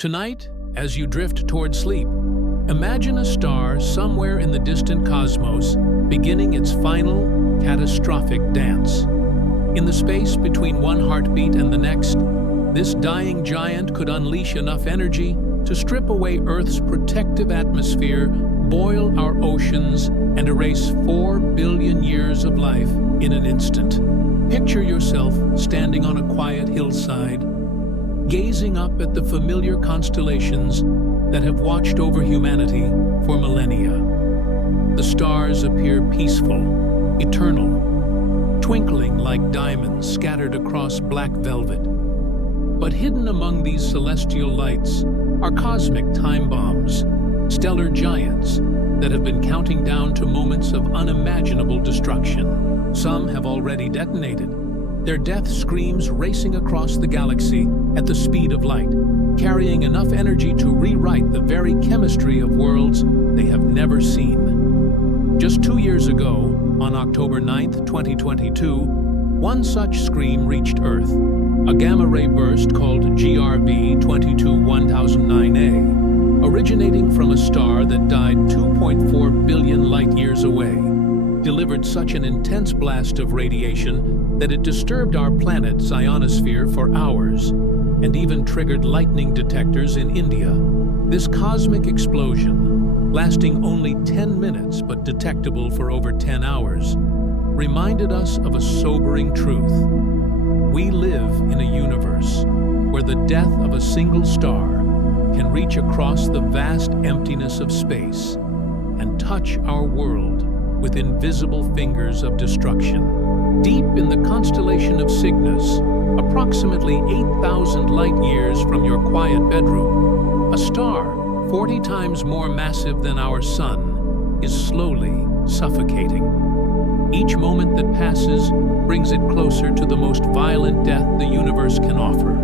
Tonight, as you drift toward sleep, imagine a star somewhere in the distant cosmos beginning its final, catastrophic dance. In the space between one heartbeat and the next, this dying giant could unleash enough energy to strip away Earth's protective atmosphere, boil our oceans, and erase 4 billion years of life in an instant. Picture yourself standing on a quiet hillside, gazing up at the familiar constellations that have watched over humanity for millennia. The stars appear peaceful, eternal, twinkling like diamonds scattered across black velvet. But hidden among these celestial lights are cosmic time bombs, stellar giants that have been counting down to moments of unimaginable destruction. Some have already detonated, their death screams racing across the galaxy at the speed of light, carrying enough energy to rewrite the very chemistry of worlds they have never seen. Just 2 years ago, on October 9th, 2022, one such scream reached Earth, a gamma-ray burst called GRB 221009A, originating from a star that died 2.4 billion light-years away, delivered such an intense blast of radiation that it disturbed our planet's ionosphere for hours and even triggered lightning detectors in India. This cosmic explosion, lasting only 10 minutes but detectable for over 10 hours, reminded us of a sobering truth. We live in a universe where the death of a single star can reach across the vast emptiness of space and touch our world with invisible fingers of destruction. Deep in the constellation of Cygnus, approximately 8,000 light-years from your quiet bedroom, a star 40 times more massive than our sun is slowly suffocating. Each moment that passes brings it closer to the most violent death the universe can offer.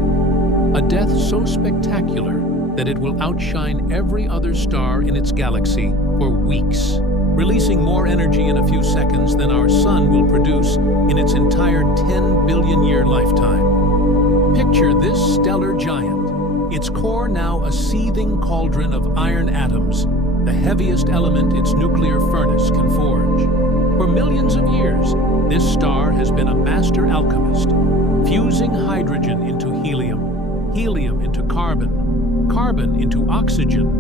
A death so spectacular that it will outshine every other star in its galaxy for weeks, releasing more energy in a few seconds than our sun will produce in its entire 10 billion-year lifetime. Picture this stellar giant, its core now a seething cauldron of iron atoms, the heaviest element its nuclear furnace can forge. For millions of years, this star has been a master alchemist, fusing hydrogen into helium, helium into carbon, carbon into oxygen,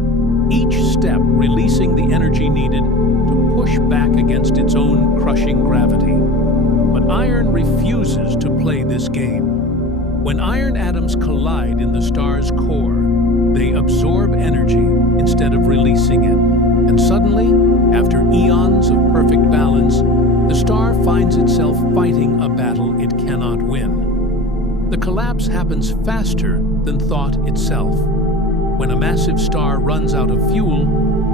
each step releasing the energy needed to push back against its own crushing gravity. But iron refuses to play this game. When iron atoms collide in the star's core, they absorb energy instead of releasing it. And suddenly, after eons of perfect balance, the star finds itself fighting a battle it cannot win. The collapse happens faster than thought itself. When a massive star runs out of fuel,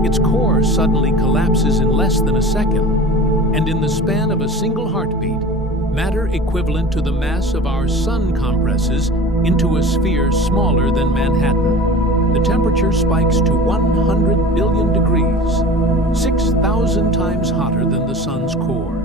its core suddenly collapses in less than a second, and in the span of a single heartbeat, matter equivalent to the mass of our sun compresses into a sphere smaller than Manhattan. The temperature spikes to 100 billion degrees, 6,000 times hotter than the sun's core.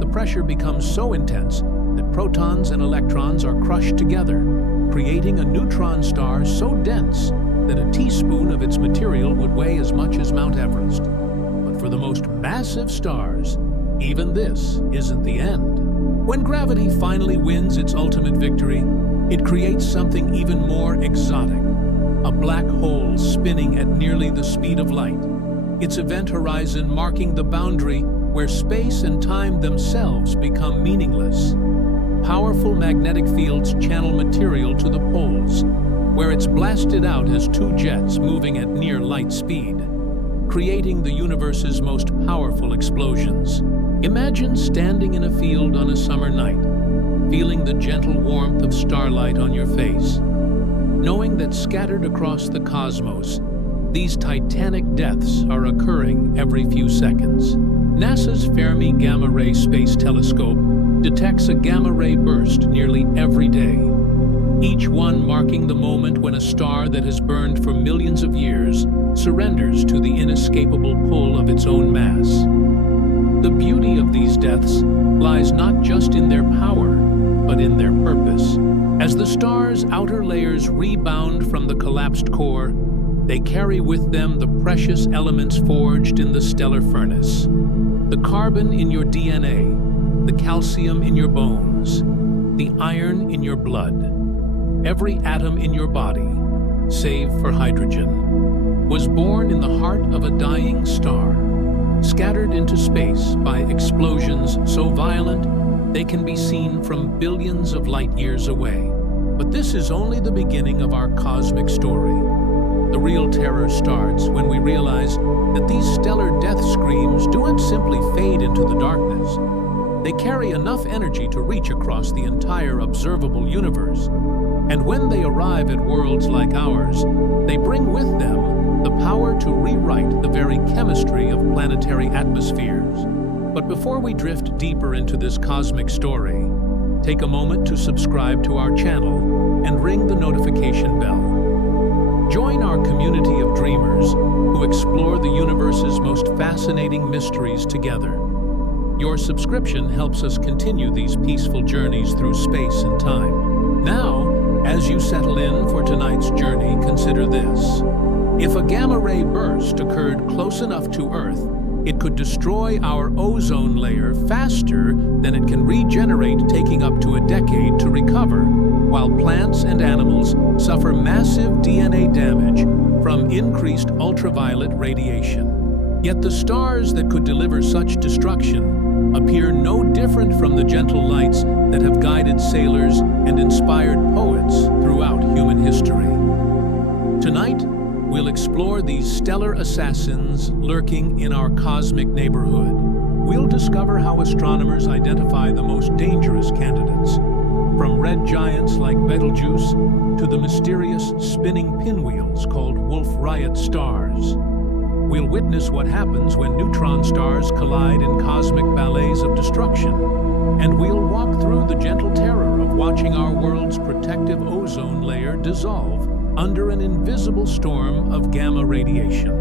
The pressure becomes so intense that protons and electrons are crushed together, creating a neutron star so dense that a teaspoon of its material would weigh as much as Mount Everest. But for the most massive stars, even this isn't the end. When gravity finally wins its ultimate victory, it creates something even more exotic, a black hole spinning at nearly the speed of light, its event horizon marking the boundary where space and time themselves become meaningless. Powerful magnetic fields channel material to the poles, where it's blasted out as two jets moving at near light speed, creating the universe's most powerful explosions. Imagine standing in a field on a summer night, feeling the gentle warmth of starlight on your face, knowing that scattered across the cosmos, these titanic deaths are occurring every few seconds. NASA's Fermi Gamma-Ray Space Telescope detects a gamma-ray burst nearly every day, each one marking the moment when a star that has burned for millions of years surrenders to the inescapable pull of its own mass. The beauty of these deaths lies not just in their power, but in their purpose. As the star's outer layers rebound from the collapsed core, they carry with them the precious elements forged in the stellar furnace. The carbon in your DNA, the calcium in your bones, the iron in your blood. Every atom in your body, save for hydrogen, was born in the heart of a dying star, scattered into space by explosions so violent they can be seen from billions of light years away. But this is only the beginning of our cosmic story. The real terror starts when we realize that these stellar death screams don't simply fade into the darkness. They carry enough energy to reach across the entire observable universe. And when they arrive at worlds like ours, they bring with them the power to rewrite the very chemistry of planetary atmospheres. But before we drift deeper into this cosmic story, take a moment to subscribe to our channel and ring the notification bell. Join our community of dreamers who explore the universe's most fascinating mysteries together. Your subscription helps us continue these peaceful journeys through space and time. Now, as you settle in for tonight's journey, consider this. If a gamma-ray burst occurred close enough to Earth, it could destroy our ozone layer faster than it can regenerate, taking up to a decade to recover, while plants and animals suffer massive DNA damage from increased ultraviolet radiation. Yet the stars that could deliver such destruction appear no different from the gentle lights that have guided sailors and inspired poets throughout human history. Tonight, we'll explore these stellar assassins lurking in our cosmic neighborhood. We'll discover how astronomers identify the most dangerous candidates, from red giants like Betelgeuse to the mysterious spinning pinwheels called Wolf-Rayet stars. We'll witness what happens when neutron stars collide in cosmic ballets of destruction, and we'll walk through the gentle terror of watching our world's protective ozone layer dissolve under an invisible storm of gamma radiation.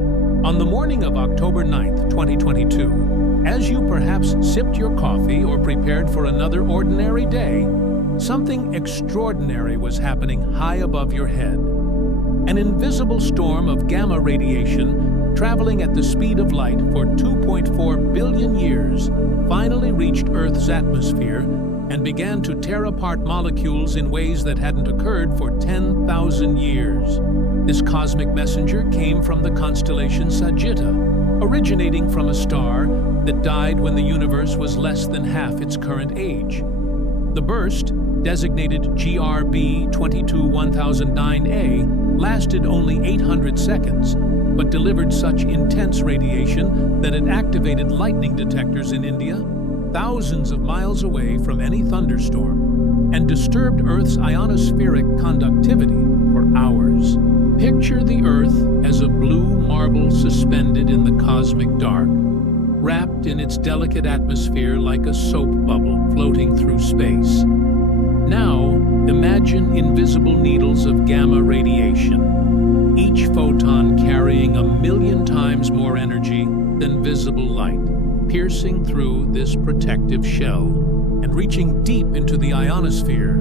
On the morning of October 9th, 2022, as you perhaps sipped your coffee or prepared for another ordinary day, something extraordinary was happening high above your head. An invisible storm of gamma radiation, traveling at the speed of light for 2.4 billion years, finally reached Earth's atmosphere and began to tear apart molecules in ways that hadn't occurred for 10,000 years. This cosmic messenger came from the constellation Sagitta, originating from a star that died when the universe was less than half its current age. The burst, designated GRB 221009A, lasted only 800 seconds, but delivered such intense radiation that it activated lightning detectors in India, thousands of miles away from any thunderstorm, and disturbed Earth's ionospheric conductivity for hours. Picture the Earth as a blue marble suspended in the cosmic dark, wrapped in its delicate atmosphere like a soap bubble floating through space. Now, imagine invisible needles of gamma radiation, each photon carrying 1,000,000 times more energy than visible light, piercing through this protective shell and reaching deep into the ionosphere,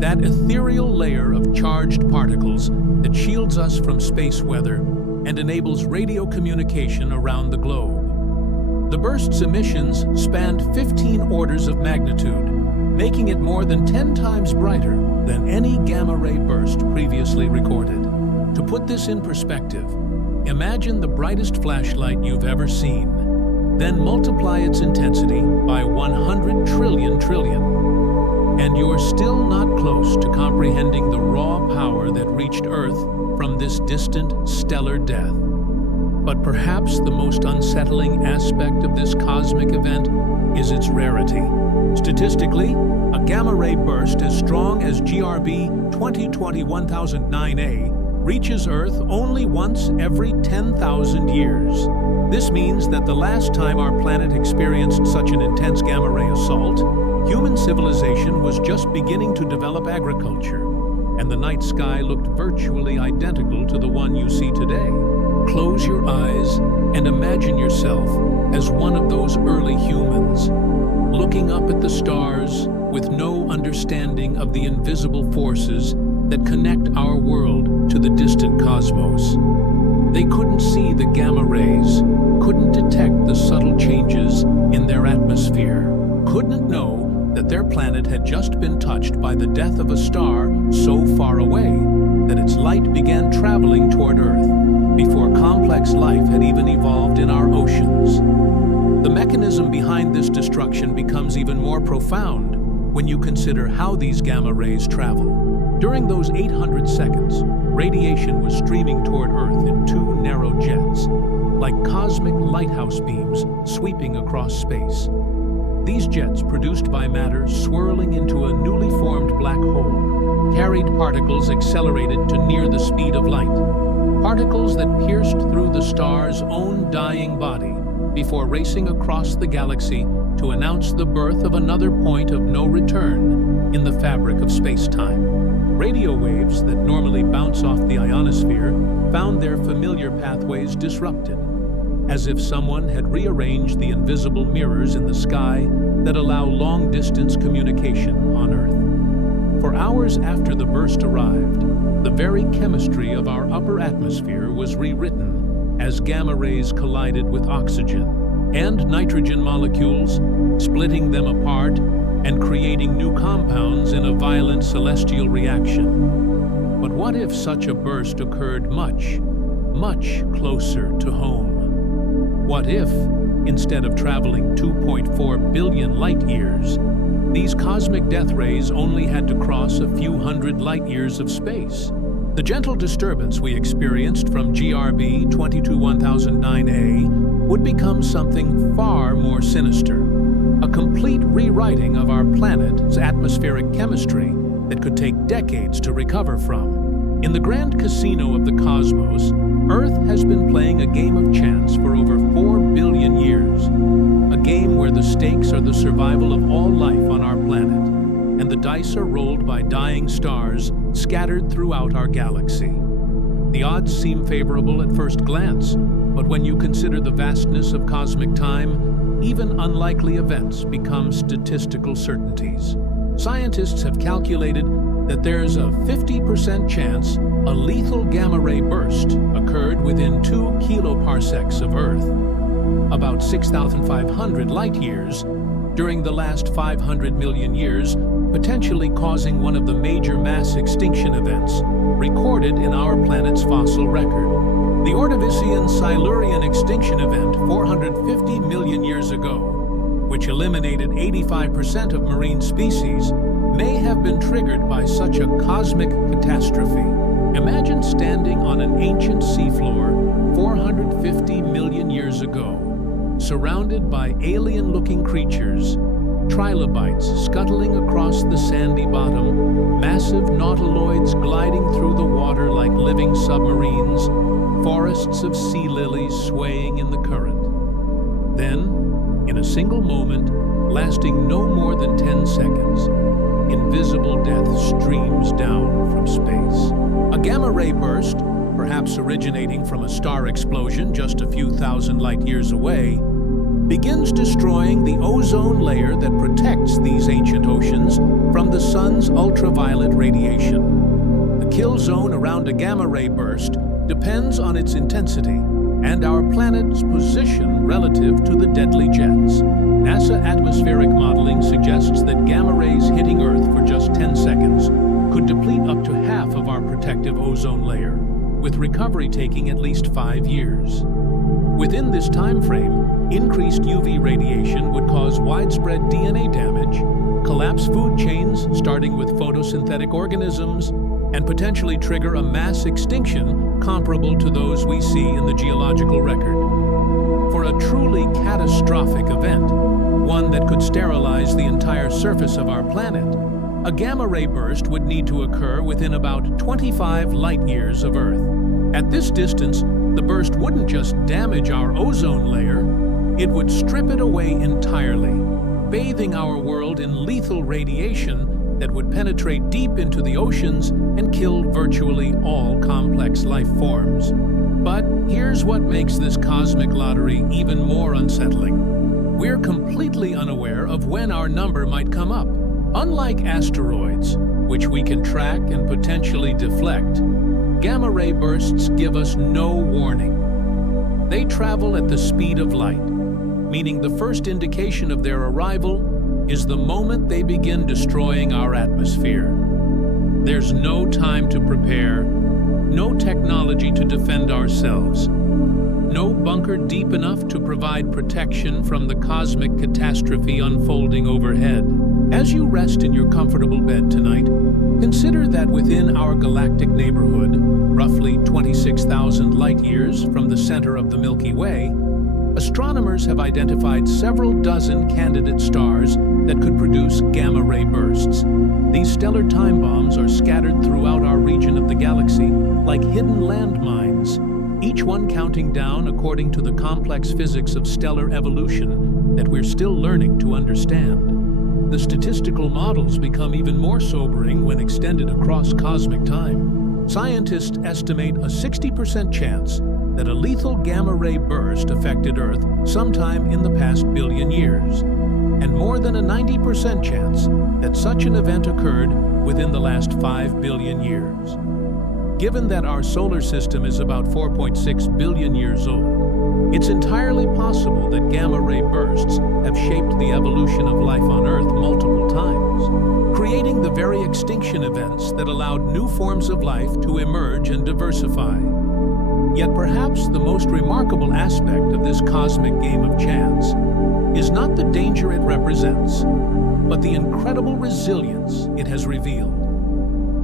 that ethereal layer of charged particles that shields us from space weather and enables radio communication around the globe. The burst's emissions spanned 15 orders of magnitude, making it more than 10 times brighter than any gamma-ray burst previously recorded. To put this in perspective, imagine the brightest flashlight you've ever seen. Then multiply its intensity by 100 trillion, and you're still not close to comprehending the raw power that reached Earth from this distant stellar death. But perhaps the most unsettling aspect of this cosmic event is its rarity. Statistically, a gamma-ray burst as strong as GRB 2020-1009A reaches Earth only once every 10,000 years. This means that the last time our planet experienced such an intense gamma-ray assault, human civilization was just beginning to develop agriculture, and the night sky looked virtually identical to the one you see today. Close your eyes and imagine yourself as one of those early humans, looking up at the stars, with no understanding of the invisible forces that connect our world to the distant cosmos. They couldn't see the gamma rays, couldn't detect the subtle changes in their atmosphere, couldn't know that their planet had just been touched by the death of a star so far away that its light began traveling toward Earth before complex life had even evolved in our oceans. The mechanism behind this destruction becomes even more profound when you consider how these gamma rays travel. During those 800 seconds, radiation was streaming toward Earth in two narrow jets, like cosmic lighthouse beams sweeping across space. These jets, produced by matter swirling into a newly formed black hole, carried particles accelerated to near the speed of light, particles that pierced through the star's own dying body before racing across the galaxy to announce the birth of another point of no return in the fabric of space-time. Radio waves that normally bounce off the ionosphere found their familiar pathways disrupted, as if someone had rearranged the invisible mirrors in the sky that allow long-distance communication on Earth. For hours after the burst arrived, the very chemistry of our upper atmosphere was rewritten as gamma rays collided with oxygen and nitrogen molecules, splitting them apart and creating new compounds in a violent celestial reaction. But what if such a burst occurred much, much closer to home? What if, instead of traveling 2.4 billion light-years, these cosmic death rays only had to cross a few hundred light-years of space? The gentle disturbance we experienced from GRB 221009A would become something far more sinister, a complete rewriting of our planet's atmospheric chemistry that could take decades to recover from. In the grand casino of the cosmos, Earth has been playing a game of chance for over 4 billion years, a game where the stakes are the survival of all life on our planet, and the dice are rolled by dying stars scattered throughout our galaxy. The odds seem favorable at first glance, but when you consider the vastness of cosmic time, even unlikely events become statistical certainties. Scientists have calculated that there's a 50% chance a lethal gamma-ray burst occurred within 2 kiloparsecs of Earth, about 6,500 light-years, during the last 500 million years, potentially causing one of the major mass extinction events recorded in our planet's fossil record. The Ordovician-Silurian extinction event 450 million years ago, which eliminated 85% of marine species, may have been triggered by such a cosmic catastrophe. Imagine standing on an ancient seafloor 450 million years ago, surrounded by alien-looking creatures, trilobites scuttling across the sandy bottom, massive nautiloids gliding through the water like living submarines, forests of sea lilies swaying in the current. Then, in a single moment, lasting no more than 10 seconds, invisible death streams down from space. A gamma-ray burst, perhaps originating from a star explosion just a few thousand light-years away, begins destroying the ozone layer that protects these ancient oceans from the sun's ultraviolet radiation. The kill zone around a gamma-ray burst depends on its intensity and our planet's position relative to the deadly jets. NASA atmospheric modeling suggests that gamma rays hitting Earth for just 10 seconds could deplete up to half of our protective ozone layer, with recovery taking at least 5 years. Within this time frame, increased UV radiation would cause widespread DNA damage, collapse food chains starting with photosynthetic organisms, and potentially trigger a mass extinction comparable to those we see in the geological record. For a truly catastrophic event, one that could sterilize the entire surface of our planet, a gamma-ray burst would need to occur within about 25 light-years of Earth. At this distance, the burst wouldn't just damage our ozone layer, it would strip it away entirely, bathing our world in lethal radiation that would penetrate deep into the oceans and kill virtually all complex life forms. But here's what makes this cosmic lottery even more unsettling. We're completely unaware of when our number might come up. Unlike asteroids, which we can track and potentially deflect, gamma-ray bursts give us no warning. They travel at the speed of light, meaning the first indication of their arrival is the moment they begin destroying our atmosphere. There's no time to prepare, no technology to defend ourselves, no bunker deep enough to provide protection from the cosmic catastrophe unfolding overhead. As you rest in your comfortable bed tonight, consider that within our galactic neighborhood, roughly 26,000 light-years from the center of the Milky Way, astronomers have identified several dozen candidate stars that could produce gamma-ray bursts. These stellar time bombs are scattered throughout our region of the galaxy like hidden landmines, each one counting down according to the complex physics of stellar evolution that we're still learning to understand. The statistical models become even more sobering when extended across cosmic time. Scientists estimate a 60% chance that a lethal gamma-ray burst affected Earth sometime in the past billion years, and more than a 90% chance that such an event occurred within the last 5 billion years. Given that our solar system is about 4.6 billion years old, it's entirely possible that gamma-ray bursts have shaped the evolution of life on Earth multiple times, creating the very extinction events that allowed new forms of life to emerge and diversify. Yet perhaps the most remarkable aspect of this cosmic game of chance is not the danger it represents, but the incredible resilience it has revealed.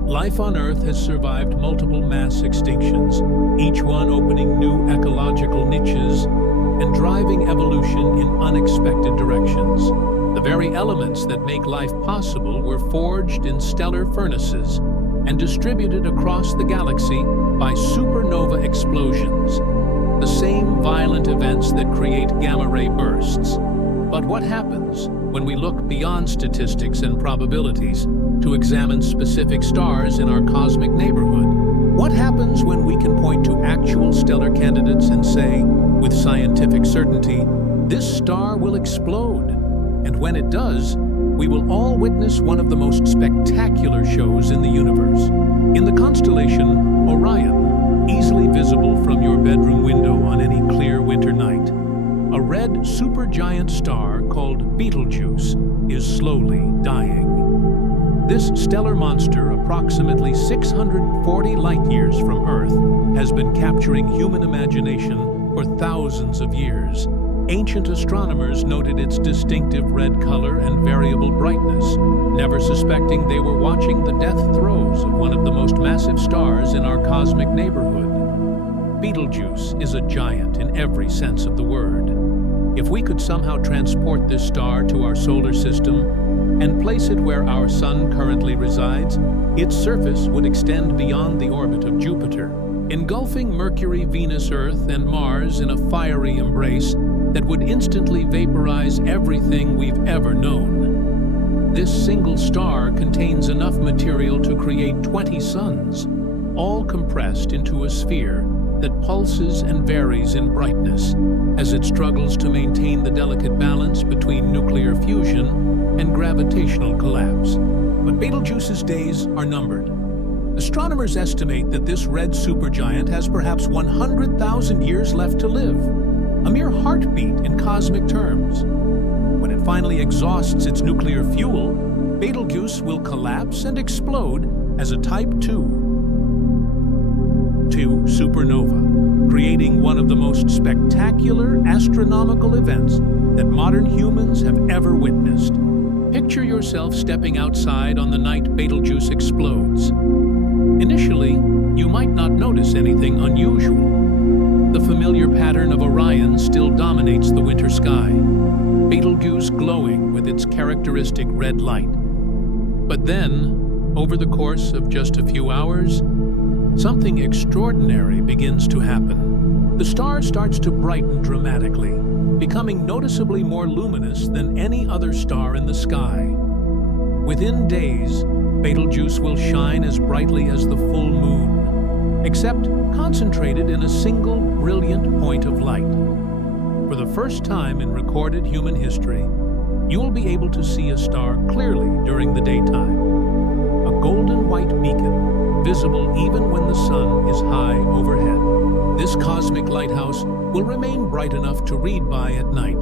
Life on Earth has survived multiple mass extinctions, each one opening new ecological niches and driving evolution in unexpected directions. The very elements that make life possible were forged in stellar furnaces and distributed across the galaxy by supernova explosions, the same violent events that create gamma-ray bursts. But what happens when we look beyond statistics and probabilities to examine specific stars in our cosmic neighborhood? What happens when we can point to actual stellar candidates and say, with scientific certainty, this star will explode? And when it does, we will all witness one of the most spectacular shows in the universe. In the constellation Orion, easily visible from your bedroom window on any clear winter night, a red supergiant star called Betelgeuse is slowly dying. This stellar monster, approximately 640 light-years from Earth, has been capturing human imagination for thousands of years. Ancient astronomers noted its distinctive red color and variable brightness, never suspecting they were watching the death throes of one of the most massive stars in our cosmic neighborhood. Betelgeuse is a giant in every sense of the word. If we could somehow transport this star to our solar system and place it where our sun currently resides, its surface would extend beyond the orbit of Jupiter, engulfing Mercury, Venus, Earth, and Mars in a fiery embrace that would instantly vaporize everything we've ever known. This single star contains enough material to create 20 suns, all compressed into a sphere that pulses and varies in brightness as it struggles to maintain the delicate balance between nuclear fusion and gravitational collapse. But Betelgeuse's days are numbered. Astronomers estimate that this red supergiant has perhaps 100,000 years left to live, a mere heartbeat in cosmic terms. When it finally exhausts its nuclear fuel, Betelgeuse will collapse and explode as a Type 2 supernova, creating one of the most spectacular astronomical events that modern humans have ever witnessed. Picture yourself stepping outside on the night Betelgeuse explodes. Initially, you might not notice anything unusual. The familiar pattern of Orion still dominates the winter sky, Betelgeuse glowing with its characteristic red light. But then, over the course of just a few hours, something extraordinary begins to happen. The star starts to brighten dramatically, becoming noticeably more luminous than any other star in the sky. Within days, Betelgeuse will shine as brightly as the full moon, except concentrated in a single brilliant point of light. For the first time in recorded human history, you will be able to see a star clearly during the daytime. A golden white beacon, visible even when the sun is high overhead. This cosmic lighthouse will remain bright enough to read by at night,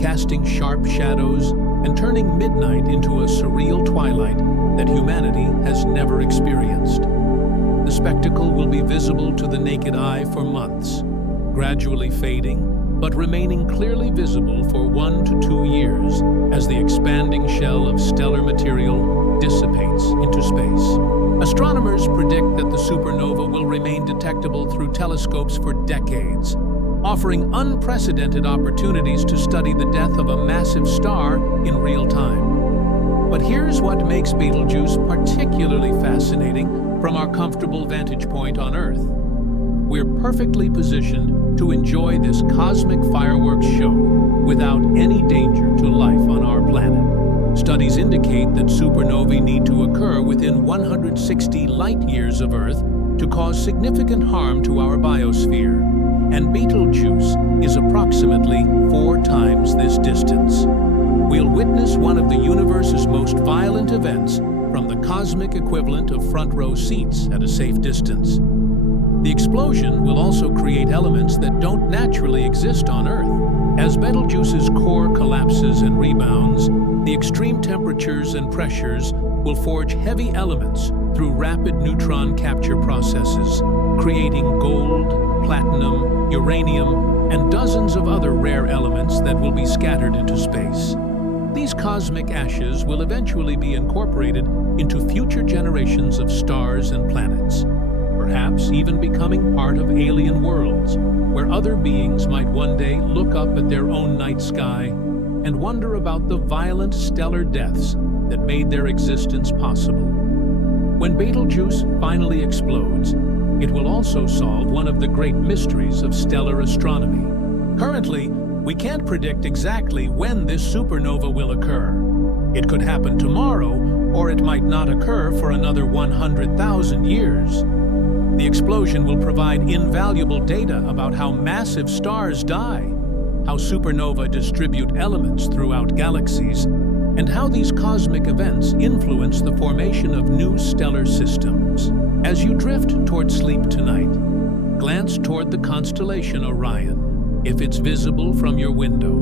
casting sharp shadows and turning midnight into a surreal twilight that humanity has never experienced. The spectacle will be visible to the naked eye for months, gradually fading, but remaining clearly visible for 1 to 2 years as the expanding shell of stellar material dissipates into space. Astronomers predict that the supernova will remain detectable through telescopes for decades, offering unprecedented opportunities to study the death of a massive star in real time. But here's what makes Betelgeuse particularly fascinating from our comfortable vantage point on Earth. We're perfectly positioned to enjoy this cosmic fireworks show without any danger to life on our planet. Studies indicate that supernovae need to occur within 160 light-years of Earth to cause significant harm to our biosphere, and Betelgeuse is approximately 4 times this distance. We'll witness one of the universe's most violent events from the cosmic equivalent of front-row seats at a safe distance. The explosion will also create elements that don't naturally exist on Earth. As Betelgeuse's core collapses and rebounds, the extreme temperatures and pressures will forge heavy elements through rapid neutron capture processes, creating gold, platinum, uranium, and dozens of other rare elements that will be scattered into space. These cosmic ashes will eventually be incorporated into future generations of stars and planets, perhaps even becoming part of alien worlds, where other beings might one day look up at their own night sky and wonder about the violent stellar deaths that made their existence possible. When Betelgeuse finally explodes, it will also solve one of the great mysteries of stellar astronomy. Currently, we can't predict exactly when this supernova will occur. It could happen tomorrow, or it might not occur for another 100,000 years. The explosion will provide invaluable data about how massive stars die, how supernova distribute elements throughout galaxies, and how these cosmic events influence the formation of new stellar systems. As you drift toward sleep tonight, glance toward the constellation Orion, if it's visible from your window.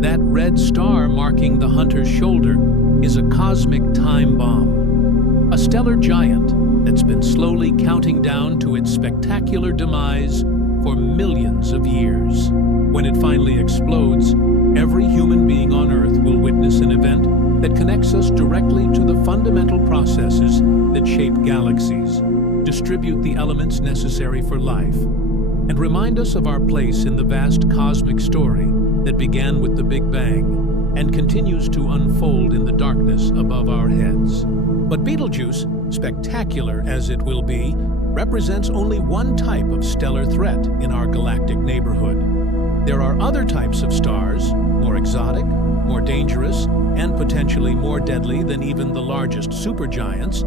That red star marking the hunter's shoulder is a cosmic time bomb, a stellar giant that's been slowly counting down to its spectacular demise for millions of years. When it finally explodes, every human being on Earth will witness an event that connects us directly to the fundamental processes that shape galaxies, distribute the elements necessary for life, and remind us of our place in the vast cosmic story that began with the Big Bang and continues to unfold in the darkness above our heads. But Betelgeuse, spectacular as it will be, represents only one type of stellar threat in our galactic neighborhood. There are other types of stars, more exotic, more dangerous, and potentially more deadly than even the largest supergiants,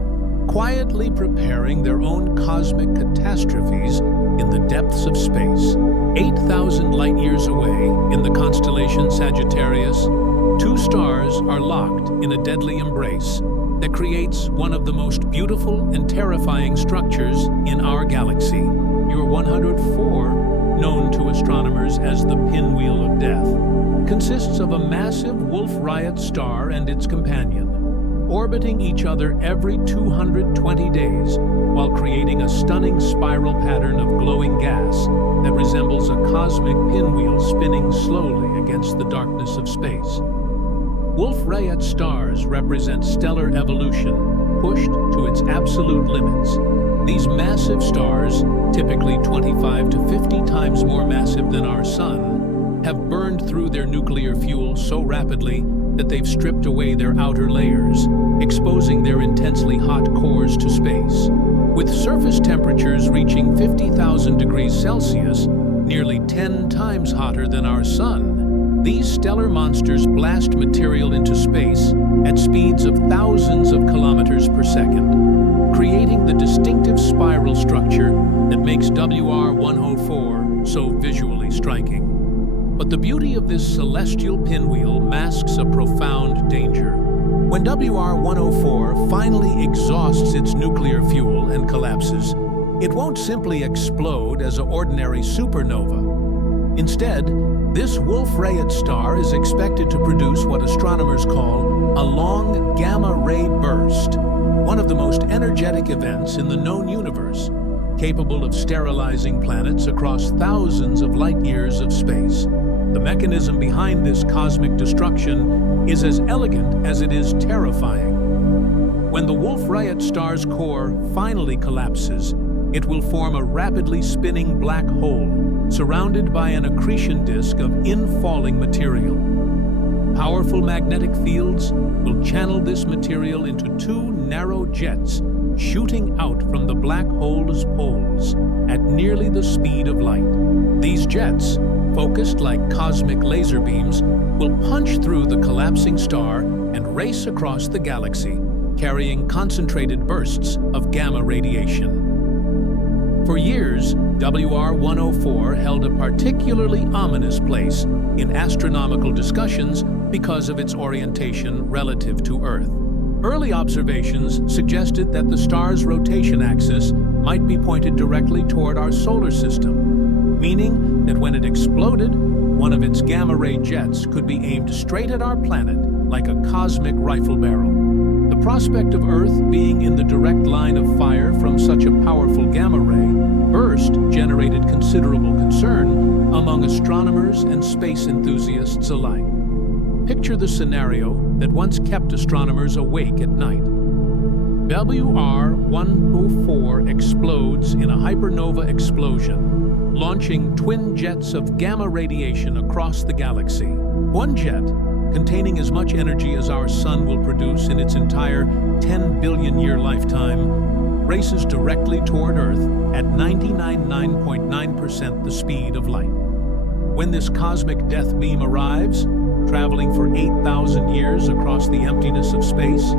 quietly preparing their own cosmic catastrophes in the depths of space. 8,000 light-years away, in the constellation Sagittarius, 2 stars are locked in a deadly embrace that creates one of the most beautiful and terrifying structures in our galaxy. Your 104, known to astronomers as the Pinwheel of Death, consists of a massive Wolf-Rayet star and its companion, orbiting each other every 220 days while creating a stunning spiral pattern of glowing gas that resembles a cosmic pinwheel spinning slowly against the darkness of space. Wolf-Rayet stars represent stellar evolution pushed to its absolute limits. These massive stars, typically 25 to 50 times more massive than our Sun, have burned through their nuclear fuel so rapidly that they've stripped away their outer layers, exposing their intensely hot cores to space. With surface temperatures reaching 50,000 degrees Celsius, nearly 10 times hotter than our Sun, these stellar monsters blast material into space at speeds of thousands of kilometers per second, creating the distinctive spiral structure that makes WR-104 so visually striking. But the beauty of this celestial pinwheel masks a profound danger. When WR-104 finally exhausts its nuclear fuel and collapses, it won't simply explode as an ordinary supernova. Instead, this Wolf-Rayet star is expected to produce what astronomers call a long gamma-ray burst, one of the most energetic events in the known universe, capable of sterilizing planets across thousands of light-years of space. The mechanism behind this cosmic destruction is as elegant as it is terrifying. When the Wolf-Rayet star's core finally collapses, it will form a rapidly spinning black hole, surrounded by an accretion disk of infalling material. Powerful magnetic fields will channel this material into two narrow jets, shooting out from the black hole's poles at nearly the speed of light. These jets, focused like cosmic laser beams, will punch through the collapsing star and race across the galaxy, carrying concentrated bursts of gamma radiation. For years, WR-104 held a particularly ominous place in astronomical discussions because of its orientation relative to Earth. Early observations suggested that the star's rotation axis might be pointed directly toward our solar system, meaning that when it exploded, one of its gamma-ray jets could be aimed straight at our planet like a cosmic rifle barrel. The prospect of Earth being in the direct line of fire from such a powerful gamma-ray burst generated considerable concern among astronomers and space enthusiasts alike. Picture the scenario that once kept astronomers awake at night. WR-104 explodes in a hypernova explosion, launching twin jets of gamma radiation across the galaxy. One jet, containing as much energy as our sun will produce in its entire 10 billion-year lifetime, races directly toward Earth at 99.9% the speed of light. When this cosmic death beam arrives, traveling for 8,000 years across the emptiness of space,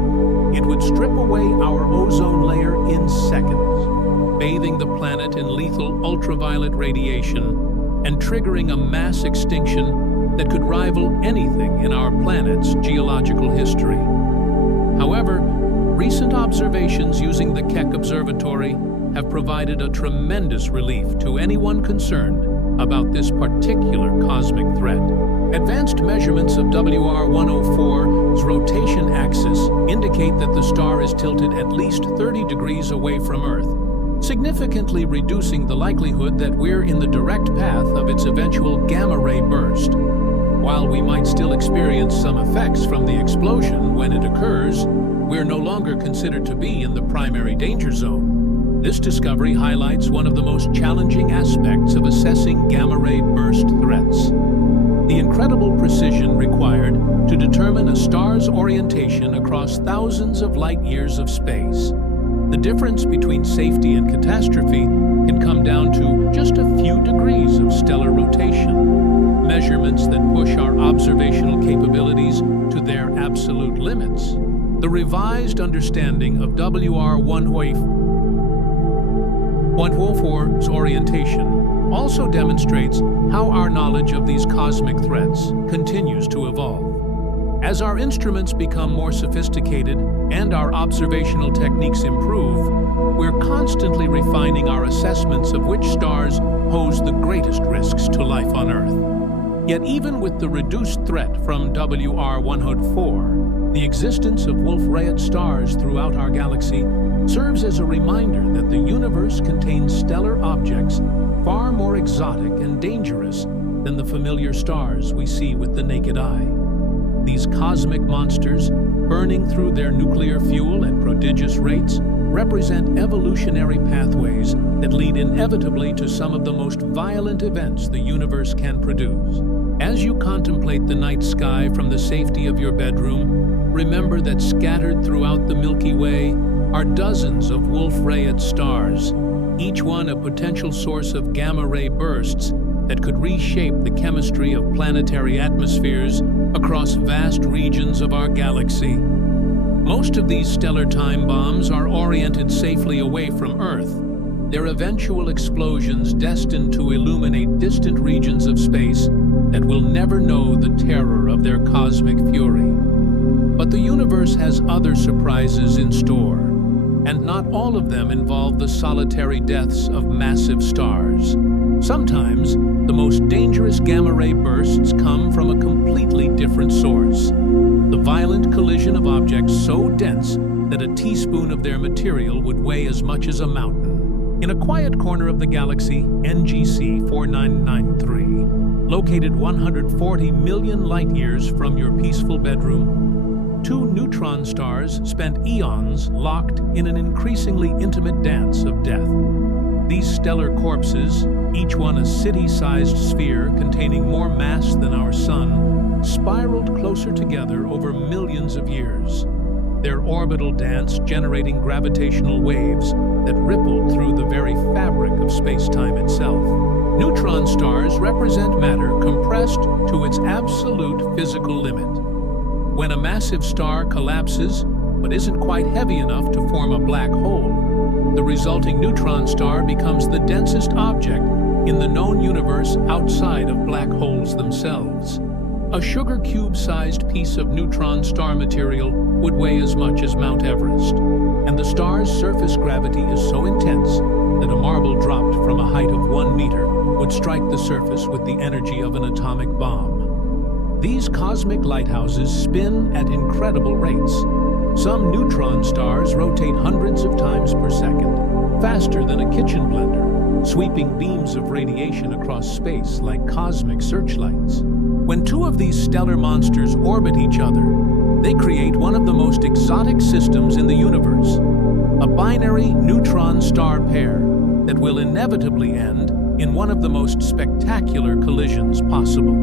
it would strip away our ozone layer in seconds, bathing the planet in lethal ultraviolet radiation and triggering a mass extinction that could rival anything in our planet's geological history. However, recent observations using the Keck Observatory have provided a tremendous relief to anyone concerned about this particular cosmic threat. Advanced measurements of WR-104's rotation axis indicate that the star is tilted at least 30 degrees away from Earth, significantly reducing the likelihood that we're in the direct path of its eventual gamma-ray burst. While we might still experience some effects from the explosion when it occurs, we're no longer considered to be in the primary danger zone. This discovery highlights one of the most challenging aspects of assessing gamma-ray burst threats: the incredible precision required to determine a star's orientation across thousands of light-years of space. The difference between safety and catastrophe can come down to just a few degrees of stellar rotation, measurements that push our observational capabilities to their absolute limits. The revised understanding of WR-104's orientation also demonstrates how our knowledge of these cosmic threats continues to evolve. As our instruments become more sophisticated and our observational techniques improve, we're constantly refining our assessments of which stars pose the greatest risks to life on Earth. Yet even with the reduced threat from WR-104, the existence of Wolf-Rayet stars throughout our galaxy serves as a reminder that the universe contains stellar objects far more exotic and dangerous than the familiar stars we see with the naked eye. These cosmic monsters, burning through their nuclear fuel at prodigious rates, represent evolutionary pathways that lead inevitably to some of the most violent events the universe can produce. As you contemplate the night sky from the safety of your bedroom, remember that scattered throughout the Milky Way are dozens of Wolf-Rayet stars, each one a potential source of gamma-ray bursts that could reshape the chemistry of planetary atmospheres across vast regions of our galaxy. Most of these stellar time bombs are oriented safely away from Earth, their eventual explosions destined to illuminate distant regions of space that will never know the terror of their cosmic fury. But the universe has other surprises in store, and not all of them involve the solitary deaths of massive stars. Sometimes, the most dangerous gamma-ray bursts come from a completely different source. The violent collision of objects so dense that a teaspoon of their material would weigh as much as a mountain. In a quiet corner of the galaxy, NGC 4993, located 140 million light-years from your peaceful bedroom, two neutron stars spent eons locked in an increasingly intimate dance of death. These stellar corpses, each one a city-sized sphere containing more mass than our sun, spiraled closer together over millions of years, their orbital dance generating gravitational waves that rippled through the very fabric of space-time itself. Neutron stars represent matter compressed to its absolute physical limit. When a massive star collapses, but isn't quite heavy enough to form a black hole, the resulting neutron star becomes the densest object in the known universe outside of black holes themselves. A sugar cube-sized piece of neutron star material would weigh as much as Mount Everest, and the star's surface gravity is so intense that a marble dropped from a height of 1 meter would strike the surface with the energy of an atomic bomb. These cosmic lighthouses spin at incredible rates. Some neutron stars rotate hundreds of times per second, faster than a kitchen blender, sweeping beams of radiation across space like cosmic searchlights. When two of these stellar monsters orbit each other, they create one of the most exotic systems in the universe, a binary neutron-star pair that will inevitably end in one of the most spectacular collisions possible.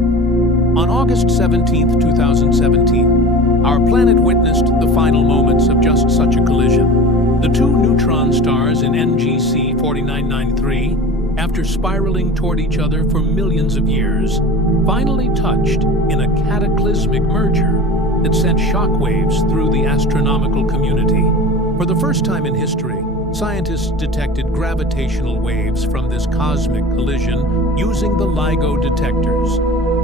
On August 17, 2017, our planet witnessed the final moments of just such a collision. The two neutron stars in NGC 4993, after spiraling toward each other for millions of years, finally touched in a cataclysmic merger that sent shockwaves through the astronomical community. For the first time in history, scientists detected gravitational waves from this cosmic collision using the LIGO detectors,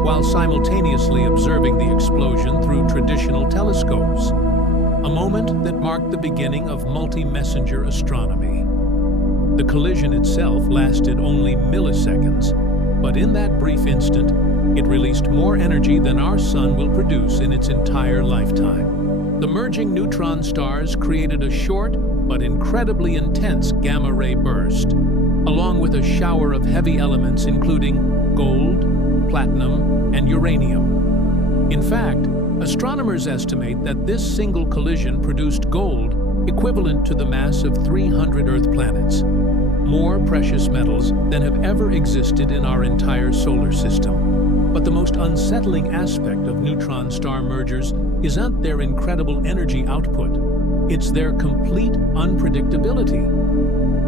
while simultaneously observing the explosion through traditional telescopes. A moment that marked the beginning of multi-messenger astronomy. The collision itself lasted only milliseconds, but in that brief instant, it released more energy than our sun will produce in its entire lifetime. The merging neutron stars created a short but incredibly intense gamma-ray burst, along with a shower of heavy elements including gold, platinum, and uranium. In fact, astronomers estimate that this single collision produced gold equivalent to the mass of 300 Earth planets, more precious metals than have ever existed in our entire solar system. But the most unsettling aspect of neutron star mergers isn't their incredible energy output. It's their complete unpredictability.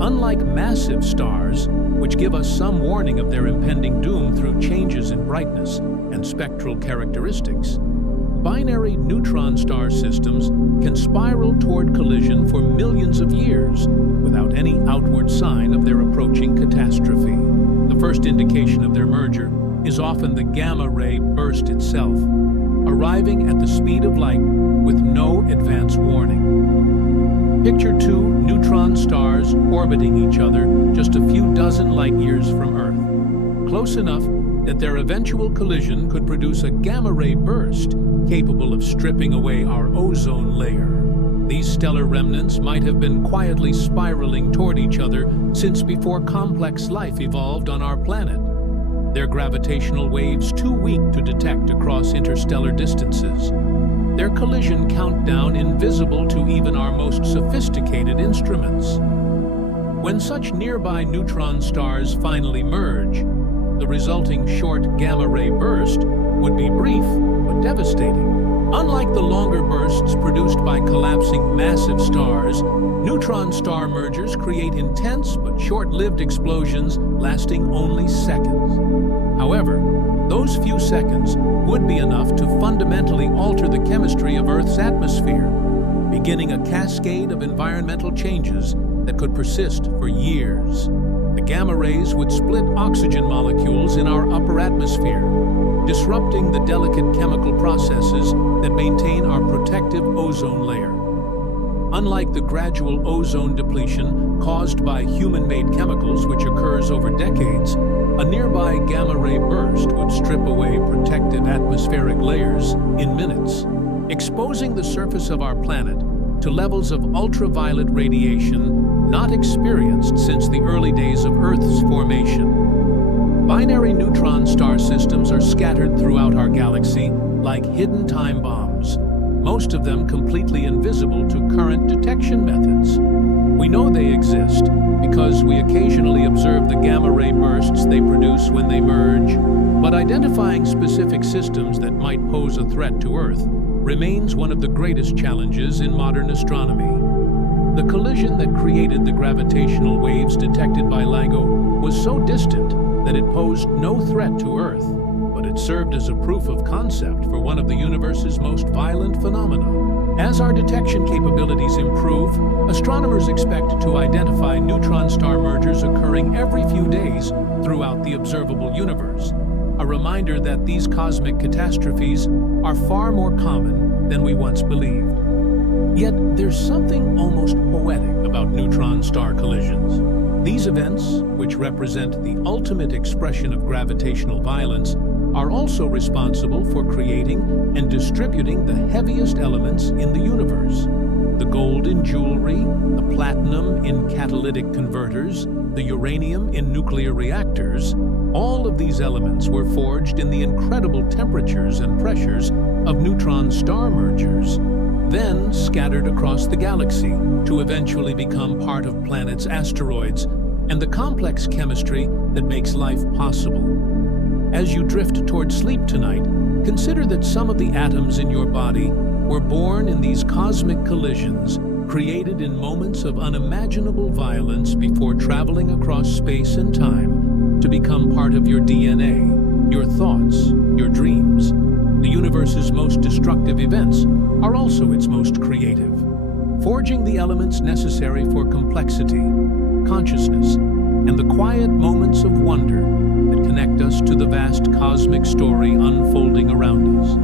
Unlike massive stars, which give us some warning of their impending doom through changes in brightness and spectral characteristics, binary neutron star systems can spiral toward collision for millions of years without any outward sign of their approaching catastrophe. The first indication of their merger is often the gamma-ray burst itself, arriving at the speed of light with no advance warning. Picture two neutron stars orbiting each other just a few dozen light-years from Earth, close enough that their eventual collision could produce a gamma-ray burst capable of stripping away our ozone layer. These stellar remnants might have been quietly spiraling toward each other since before complex life evolved on our planet, their gravitational waves too weak to detect across interstellar distances, their collision countdown invisible to even our most sophisticated instruments. When such nearby neutron stars finally merge, the resulting short gamma-ray burst would be brief but devastating. Unlike the longer bursts produced by collapsing massive stars, neutron star mergers create intense but short-lived explosions lasting only seconds. However, those few seconds would be enough to fundamentally alter the chemistry of Earth's atmosphere, beginning a cascade of environmental changes that could persist for years. The gamma rays would split oxygen molecules in our upper atmosphere, disrupting the delicate chemical processes that maintain our protective ozone layer. Unlike the gradual ozone depletion caused by human-made chemicals, which occurs over decades, a nearby gamma ray burst would strip away protective atmospheric layers in minutes, exposing the surface of our planet to levels of ultraviolet radiation not experienced since the early days of Earth's formation. Binary neutron star systems are scattered throughout our galaxy like hidden time bombs, most of them completely invisible to current detection methods. We know they exist because we occasionally observe the gamma ray bursts they produce when they merge, but identifying specific systems that might pose a threat to Earth remains one of the greatest challenges in modern astronomy. The collision that created the gravitational waves detected by LIGO was so distant that it posed no threat to Earth, but it served as a proof of concept for one of the universe's most violent phenomena. As our detection capabilities improve, astronomers expect to identify neutron star mergers occurring every few days throughout the observable universe, a reminder that these cosmic catastrophes are far more common than we once believed. Yet there's something almost poetic about neutron star collisions. These events, which represent the ultimate expression of gravitational violence, are also responsible for creating and distributing the heaviest elements in the universe. The gold in jewelry, the platinum in catalytic converters, the uranium in nuclear reactors, all of these elements were forged in the incredible temperatures and pressures of neutron star mergers, then scattered across the galaxy to eventually become part of planets' asteroids and the complex chemistry that makes life possible. As you drift toward sleep tonight, consider that some of the atoms in your body were born in these cosmic collisions, created in moments of unimaginable violence before traveling across space and time to become part of your DNA, your thoughts, your dreams. The universe's most destructive events are also its most creative, forging the elements necessary for complexity, consciousness, and the quiet moments of wonder that connect us to the vast cosmic story unfolding around us.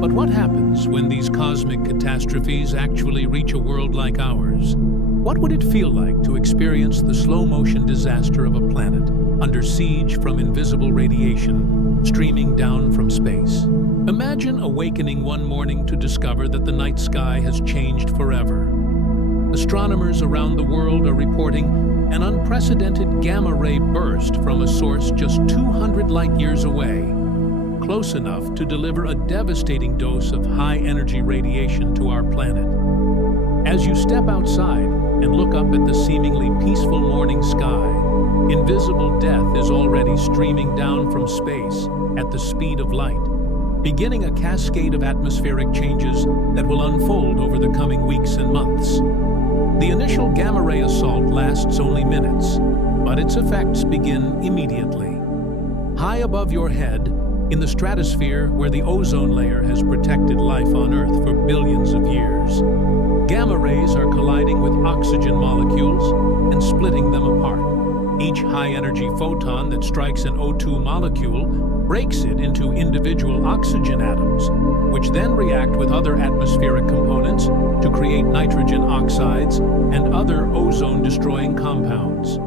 But what happens when these cosmic catastrophes actually reach a world like ours? What would it feel like to experience the slow-motion disaster of a planet under siege from invisible radiation streaming down from space? Imagine awakening one morning to discover that the night sky has changed forever. Astronomers around the world are reporting an unprecedented gamma-ray burst from a source just 200 light-years away, close enough to deliver a devastating dose of high-energy radiation to our planet. As you step outside and look up at the seemingly peaceful morning sky, invisible death is already streaming down from space at the speed of light, beginning a cascade of atmospheric changes that will unfold over the coming weeks and months. The initial gamma-ray assault lasts only minutes, but its effects begin immediately. High above your head, in the stratosphere where the ozone layer has protected life on Earth for billions of years, gamma rays are colliding with oxygen molecules and splitting them apart. Each high-energy photon that strikes an O2 molecule breaks it into individual oxygen atoms, which then react with other atmospheric components to create nitrogen oxides and other ozone-destroying compounds.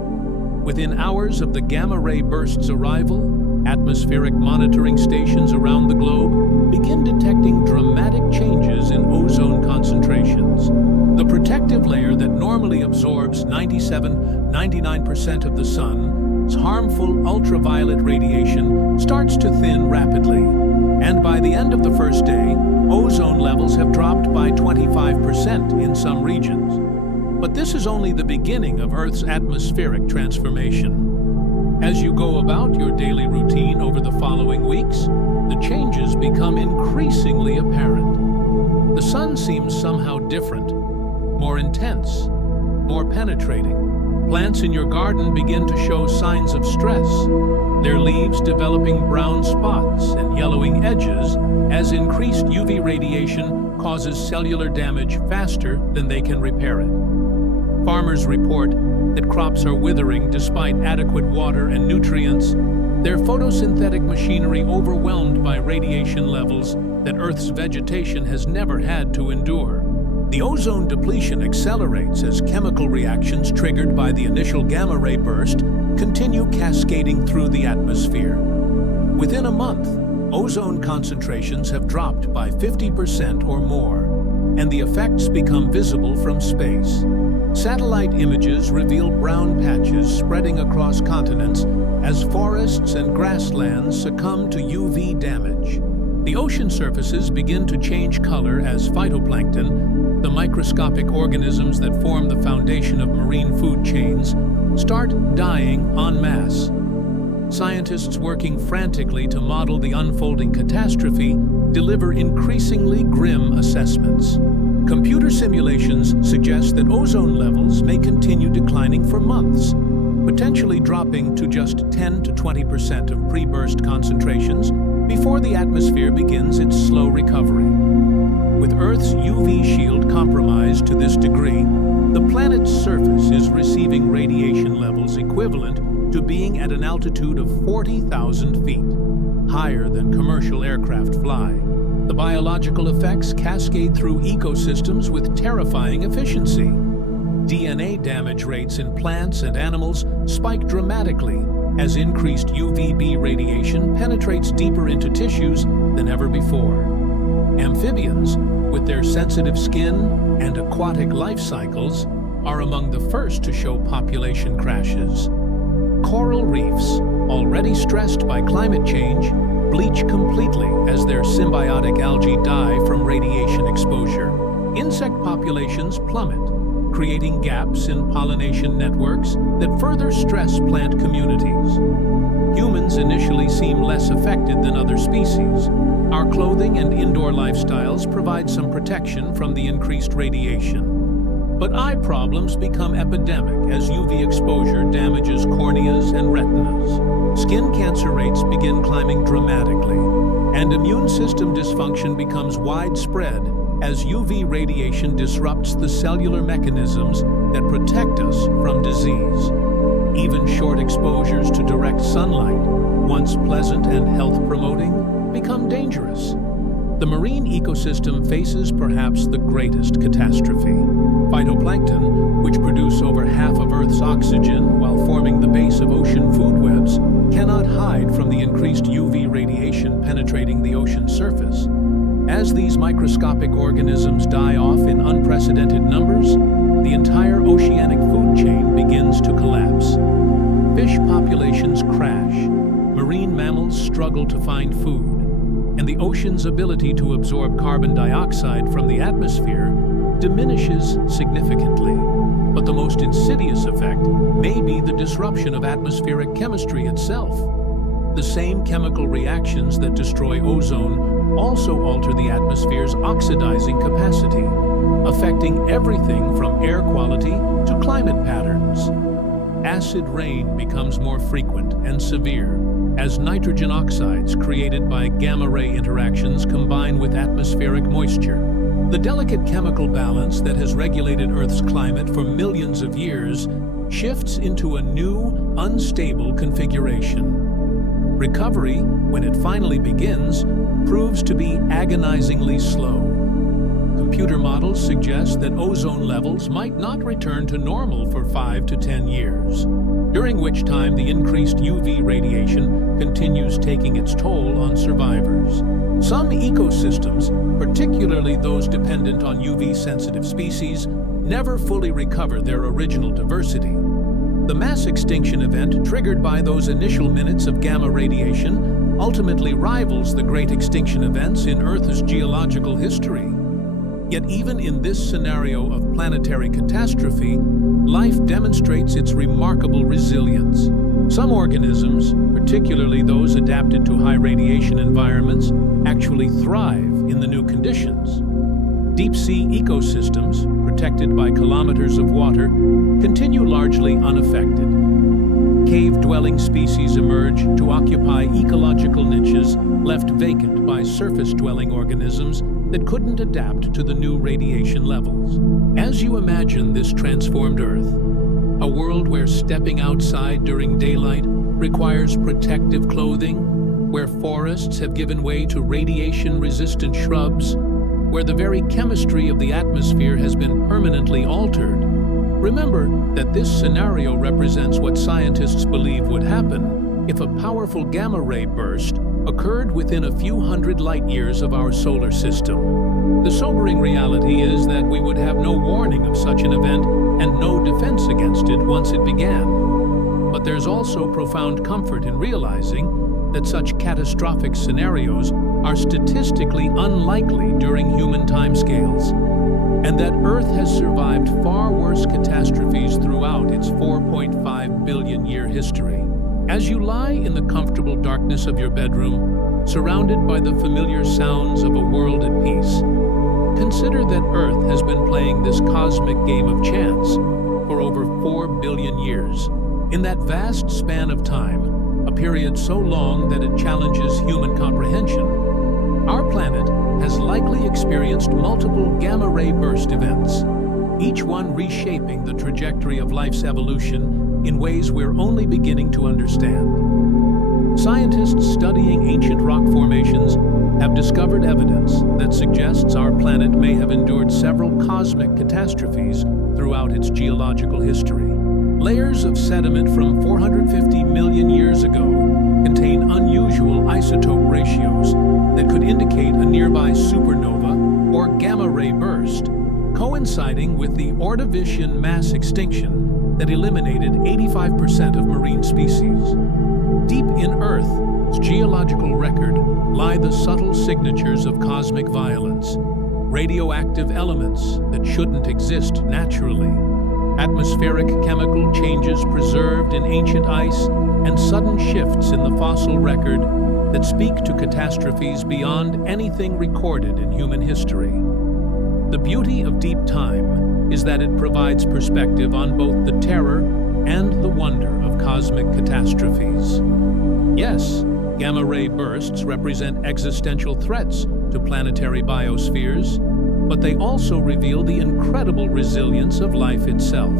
Within hours of the gamma-ray burst's arrival, atmospheric monitoring stations around the globe begin detecting dramatic changes in ozone concentrations. The protective layer that normally absorbs 97–99% of the sun's harmful ultraviolet radiation starts to thin rapidly, and by the end of the first day, ozone levels have dropped by 25% in some regions. But this is only the beginning of Earth's atmospheric transformation. As you go about your daily routine over the following weeks, the changes become increasingly apparent. The sun seems somehow different, more intense, more penetrating. Plants in your garden begin to show signs of stress, their leaves developing brown spots and yellowing edges as increased UV radiation causes cellular damage faster than they can repair it. Farmers report that crops are withering despite adequate water and nutrients, their photosynthetic machinery overwhelmed by radiation levels that Earth's vegetation has never had to endure. The ozone depletion accelerates as chemical reactions triggered by the initial gamma-ray burst continue cascading through the atmosphere. Within a month, ozone concentrations have dropped by 50% or more, and the effects become visible from space. Satellite images reveal brown patches spreading across continents as forests and grasslands succumb to UV damage. The ocean surfaces begin to change color as phytoplankton, the microscopic organisms that form the foundation of marine food chains, start dying en masse. Scientists working frantically to model the unfolding catastrophe deliver increasingly grim assessments. Computer simulations suggest that ozone levels may continue declining for months, potentially dropping to just 10 to 20% of pre-burst concentrations before the atmosphere begins its slow recovery. With Earth's UV shield compromised to this degree, the planet's surface is receiving radiation levels equivalent to being at an altitude of 40,000 feet, higher than commercial aircraft fly. The biological effects cascade through ecosystems with terrifying efficiency. DNA damage rates in plants and animals spike dramatically as increased UVB radiation penetrates deeper into tissues than ever before. Amphibians, with their sensitive skin and aquatic life cycles, are among the first to show population crashes. Coral reefs, already stressed by climate change, bleach completely as their symbiotic algae die from radiation exposure. Insect populations plummet, creating gaps in pollination networks that further stress plant communities. Humans initially seem less affected than other species. Our clothing and indoor lifestyles provide some protection from the increased radiation. But eye problems become epidemic as UV exposure damages corneas and retinas. Skin cancer rates begin climbing dramatically, and immune system dysfunction becomes widespread as UV radiation disrupts the cellular mechanisms that protect us from disease. Even short exposures to direct sunlight, once pleasant and health-promoting, become dangerous. The marine ecosystem faces perhaps the greatest catastrophe. Phytoplankton, which produce over half of Earth's oxygen while forming the base of ocean food webs, cannot hide from the increased UV radiation penetrating the ocean surface. As these microscopic organisms die off in unprecedented numbers, the entire oceanic food chain begins to collapse. Fish populations crash, marine mammals struggle to find food, and the ocean's ability to absorb carbon dioxide from the atmosphere diminishes significantly. But the most insidious effect may be the disruption of atmospheric chemistry itself. The same chemical reactions that destroy ozone also alter the atmosphere's oxidizing capacity, affecting everything from air quality to climate patterns. Acid rain becomes more frequent and severe as nitrogen oxides created by gamma-ray interactions combine with atmospheric moisture. The delicate chemical balance that has regulated Earth's climate for millions of years shifts into a new, unstable configuration. Recovery, when it finally begins, proves to be agonizingly slow. Computer models suggest that ozone levels might not return to normal for 5 to 10 years, during which time the increased UV radiation continues taking its toll on survivors. Some ecosystems, particularly those dependent on UV-sensitive species, never fully recover their original diversity. The mass extinction event triggered by those initial minutes of gamma radiation ultimately rivals the great extinction events in Earth's geological history. Yet even in this scenario of planetary catastrophe, life demonstrates its remarkable resilience. Some organisms, particularly those adapted to high radiation environments, actually thrive in the new conditions. Deep-sea ecosystems, protected by kilometers of water, continue largely unaffected. Cave-dwelling species emerge to occupy ecological niches left vacant by surface-dwelling organisms that couldn't adapt to the new radiation levels. As you imagine this transformed Earth, A world where stepping outside during daylight requires protective clothing, where forests have given way to radiation-resistant shrubs, where the very chemistry of the atmosphere has been permanently altered. Remember that this scenario represents what scientists believe would happen if a powerful gamma-ray burst occurred within a few hundred light-years of our solar system. The sobering reality is that we would have no warning of such an event and no defense against it once it began. But there's also profound comfort in realizing that such catastrophic scenarios are statistically unlikely during human timescales, and that Earth has survived far worse catastrophes throughout its 4.5 billion year history. As you lie in the comfortable darkness of your bedroom, surrounded by the familiar sounds of a world at peace, consider that Earth has been playing this cosmic game of chance for over 4 billion years. In that vast span of time, a period so long that it challenges human comprehension, our planet has likely experienced multiple gamma-ray burst events, each one reshaping the trajectory of life's evolution in ways we're only beginning to understand. Scientists studying ancient rock formations have discovered evidence that suggests our planet may have endured several cosmic catastrophes throughout its geological history. Layers of sediment from 450 million years ago contain unusual isotope ratios that could indicate a nearby supernova or gamma-ray burst, coinciding with the Ordovician mass extinction that eliminated 85% of marine species. Deep in Earth's geological record lie the subtle signatures of cosmic violence, radioactive elements that shouldn't exist naturally, atmospheric chemical changes preserved in ancient ice, and sudden shifts in the fossil record that speak to catastrophes beyond anything recorded in human history. The beauty of deep time is that it provides perspective on both the terror and the wonder of cosmic catastrophes. Yes, gamma-ray bursts represent existential threats to planetary biospheres, but they also reveal the incredible resilience of life itself.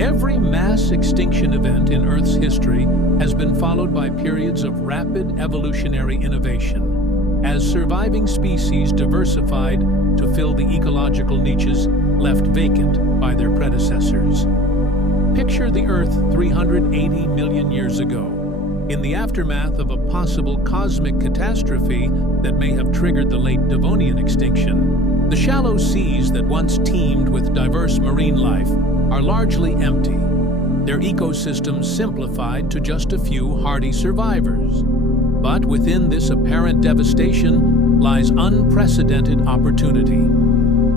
Every mass extinction event in Earth's history has been followed by periods of rapid evolutionary innovation, as surviving species diversified to fill the ecological niches left vacant by their predecessors. Picture the Earth 380 million years ago. In the aftermath of a possible cosmic catastrophe that may have triggered the late Devonian extinction, the shallow seas that once teemed with diverse marine life are largely empty, their ecosystems simplified to just a few hardy survivors. But within this apparent devastation lies unprecedented opportunity.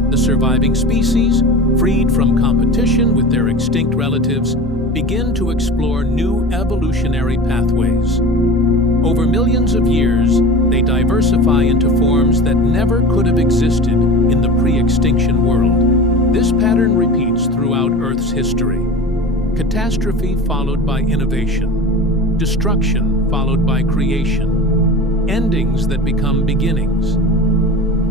The surviving species, freed from competition with their extinct relatives, begin to explore new evolutionary pathways. Over millions of years, they diversify into forms that never could have existed in the pre-extinction world. This pattern repeats throughout Earth's history. Catastrophe followed by innovation, destruction followed by creation, endings that become beginnings.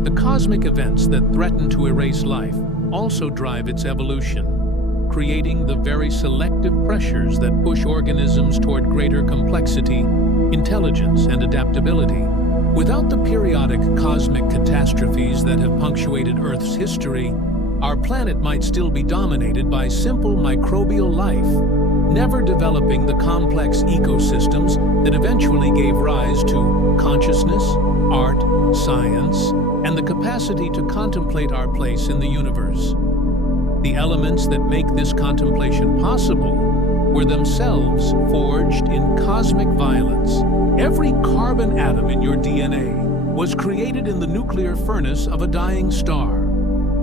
The cosmic events that threaten to erase life also drive its evolution, creating the very selective pressures that push organisms toward greater complexity, intelligence, and adaptability. Without the periodic cosmic catastrophes that have punctuated Earth's history, our planet might still be dominated by simple microbial life, never developing the complex ecosystems that eventually gave rise to consciousness, art, science, and the capacity to contemplate our place in the universe. The elements that make this contemplation possible were themselves forged in cosmic violence. Every carbon atom in your DNA was created in the nuclear furnace of a dying star.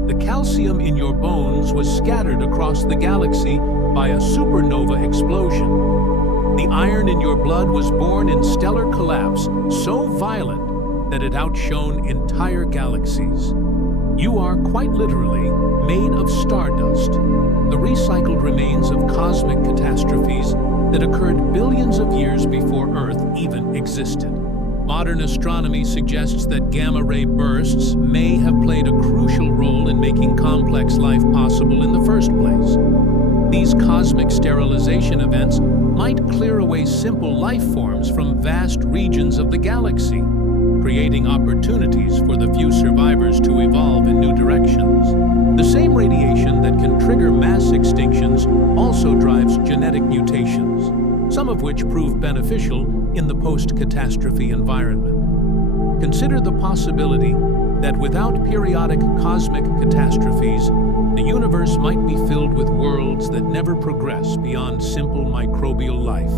The calcium in your bones was scattered across the galaxy by a supernova explosion. The iron in your blood was born in stellar collapse so violent that it outshone entire galaxies. You are quite literally made of stardust, the recycled remains of cosmic catastrophes that occurred billions of years before Earth even existed. Modern astronomy suggests that gamma-ray bursts may have played a crucial role in making complex life possible in the first place. These cosmic sterilization events might clear away simple life forms from vast regions of the galaxy, creating opportunities for the few survivors to evolve in new directions. The same radiation that can trigger mass extinctions also drives genetic mutations, some of which prove beneficial in the post-catastrophe environment. Consider the possibility that without periodic cosmic catastrophes, the universe might be filled with worlds that never progress beyond simple microbial life.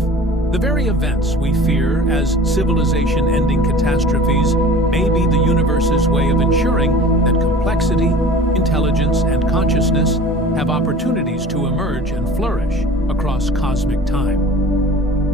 The very events we fear as civilization-ending catastrophes may be the universe's way of ensuring that complexity, intelligence, and consciousness have opportunities to emerge and flourish across cosmic time.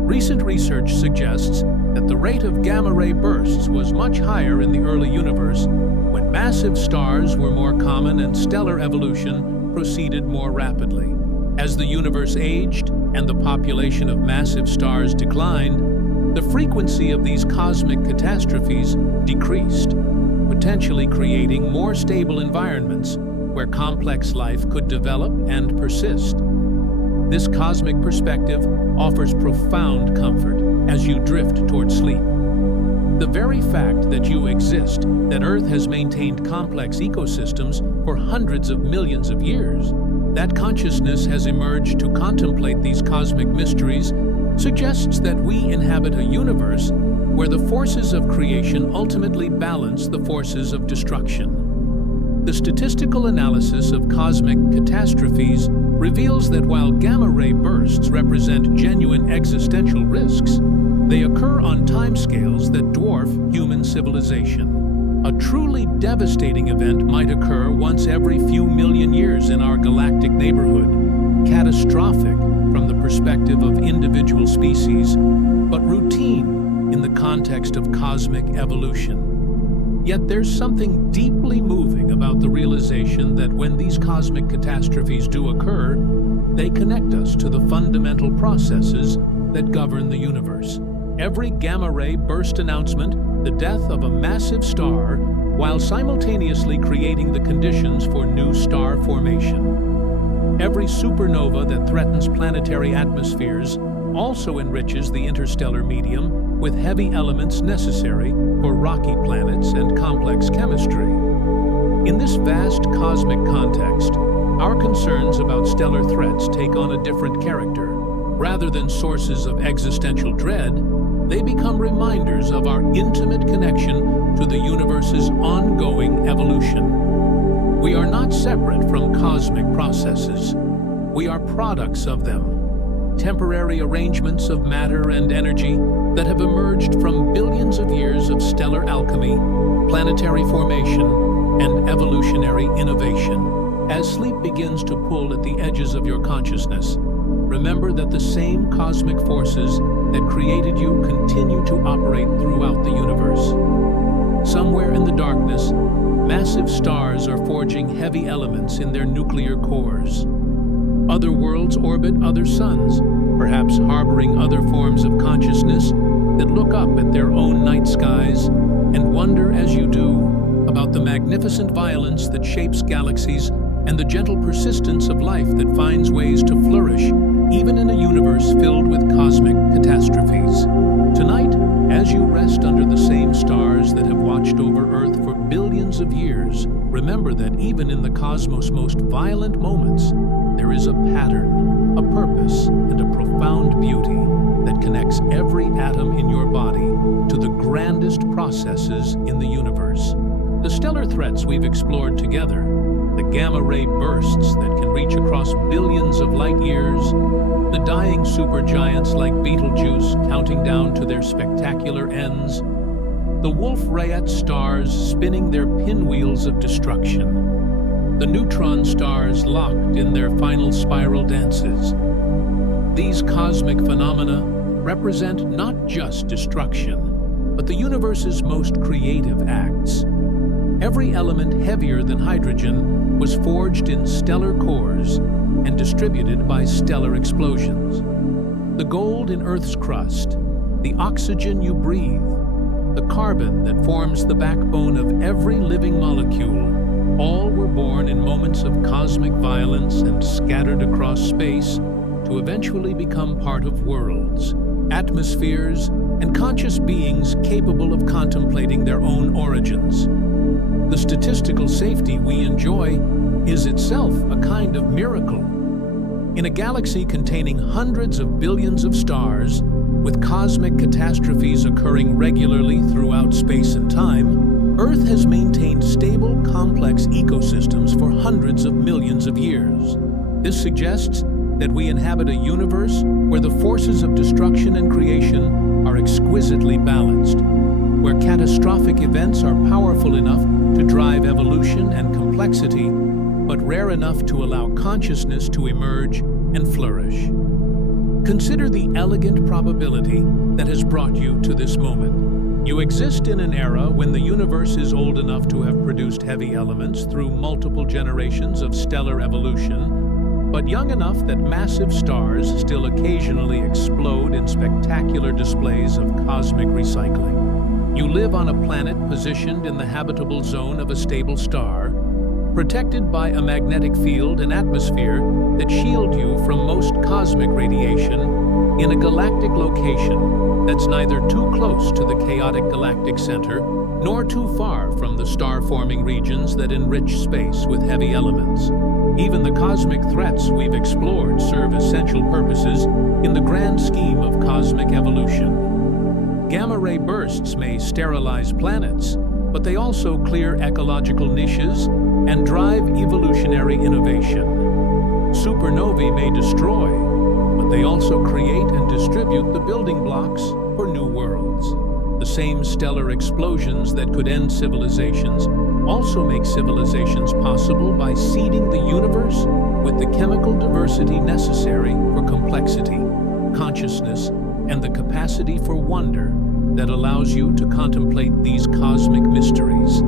Recent research suggests that the rate of gamma-ray bursts was much higher in the early universe when massive stars were more common and stellar evolution proceeded more rapidly. As the universe aged and the population of massive stars declined, the frequency of these cosmic catastrophes decreased, potentially creating more stable environments where complex life could develop and persist. This cosmic perspective offers profound comfort as you drift toward sleep. The very fact that you exist, that Earth has maintained complex ecosystems for hundreds of millions of years, that consciousness has emerged to contemplate these cosmic mysteries, suggests that we inhabit a universe where the forces of creation ultimately balance the forces of destruction. The statistical analysis of cosmic catastrophes reveals that while gamma-ray bursts represent genuine existential risks, they occur on timescales that dwarf human civilization. A truly devastating event might occur once every few million years in our galactic neighborhood, catastrophic from the perspective of individual species, but routine in the context of cosmic evolution. Yet there's something deeply moving about the realization that when these cosmic catastrophes do occur, they connect us to the fundamental processes that govern the universe. Every gamma-ray burst announcement, the death of a massive star, while simultaneously creating the conditions for new star formation. Every supernova that threatens planetary atmospheres also enriches the interstellar medium with heavy elements necessary for rocky planets and complex chemistry. In this vast cosmic context, our concerns about stellar threats take on a different character. Rather than sources of existential dread, they become reminders of our intimate connection to the universe's ongoing evolution. We are not separate from cosmic processes. We are products of them, temporary arrangements of matter and energy that have emerged from billions of years of stellar alchemy, planetary formation, and evolutionary innovation. As sleep begins to pull at the edges of your consciousness, remember that the same cosmic forces that created you continue to operate throughout the universe. Somewhere in the darkness, massive stars are forging heavy elements in their nuclear cores. Other worlds orbit other suns, perhaps harboring other forms of consciousness that look up at their own night skies and wonder, as you do, about the magnificent violence that shapes galaxies and the gentle persistence of life that finds ways to flourish even in a universe filled with cosmic catastrophes. Tonight, as you rest under the same stars that have watched over Earth for billions of years, remember that even in the cosmos' most violent moments, there is a pattern, a purpose, and a profound beauty that connects every atom in your body to the grandest processes in the universe. The stellar threats we've explored together, the gamma-ray bursts that can reach across billions of light years, the dying supergiants like Betelgeuse counting down to their spectacular ends, the Wolf-Rayet stars spinning their pinwheels of destruction, the neutron stars locked in their final spiral dances. These cosmic phenomena represent not just destruction, but the universe's most creative acts. Every element heavier than hydrogen was forged in stellar cores and distributed by stellar explosions. The gold in Earth's crust, the oxygen you breathe, the carbon that forms the backbone of every living molecule, All were born in moments of cosmic violence and scattered across space to eventually become part of worlds, atmospheres, and conscious beings capable of contemplating their own origins. The statistical safety we enjoy is itself a kind of miracle. In a galaxy containing hundreds of billions of stars, with cosmic catastrophes occurring regularly throughout space and time, Earth has maintained stable, complex ecosystems for hundreds of millions of years. This suggests that we inhabit a universe where the forces of destruction and creation are exquisitely balanced, where catastrophic events are powerful enough to drive evolution and complexity, but rare enough to allow consciousness to emerge and flourish. Consider the elegant probability that has brought you to this moment. You exist in an era when the universe is old enough to have produced heavy elements through multiple generations of stellar evolution, but young enough that massive stars still occasionally explode in spectacular displays of cosmic recycling. You live on a planet positioned in the habitable zone of a stable star, protected by a magnetic field and atmosphere that shield you from most cosmic radiation in a galactic location that's neither too close to the chaotic galactic center nor too far from the star-forming regions that enrich space with heavy elements. Even the cosmic threats we've explored serve essential purposes in the grand scheme of cosmic evolution. Gamma-ray bursts may sterilize planets, but they also clear ecological niches and drive evolutionary innovation. Supernovae may destroy, but they also create and distribute the building blocks for new worlds. The same stellar explosions that could end civilizations also make civilizations possible by seeding the universe with the chemical diversity necessary for complexity, consciousness, and the capacity for wonder that allows you to contemplate these cosmic mysteries.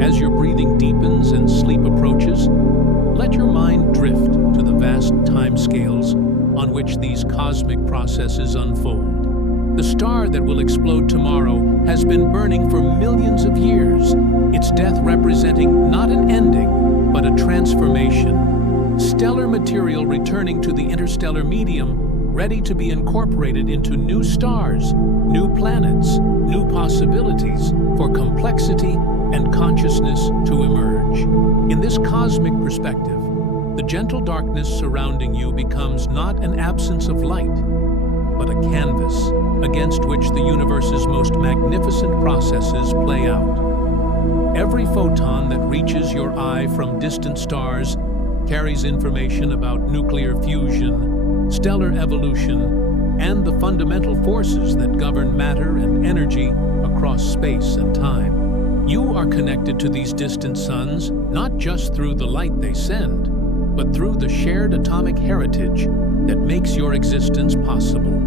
As your breathing deepens and sleep approaches, let your mind drift to the vast timescales on which these cosmic processes unfold. The star that will explode tomorrow has been burning for millions of years, its death representing not an ending, but a transformation. Stellar material returning to the interstellar medium, ready to be incorporated into new stars, new planets, new possibilities for complexity and consciousness to emerge. In this cosmic perspective, the gentle darkness surrounding you becomes not an absence of light, but a canvas against which the universe's most magnificent processes play out. Every photon that reaches your eye from distant stars carries information about nuclear fusion, stellar evolution, and the fundamental forces that govern matter and energy across space and time. You are connected to these distant suns not just through the light they send, but through the shared atomic heritage that makes your existence possible.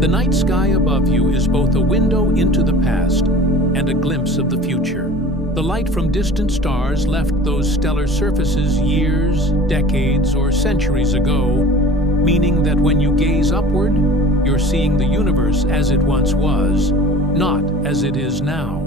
The night sky above you is both a window into the past and a glimpse of the future. The light from distant stars left those stellar surfaces years, decades, or centuries ago, meaning that when you gaze upward, you're seeing the universe as it once was, not as it is now.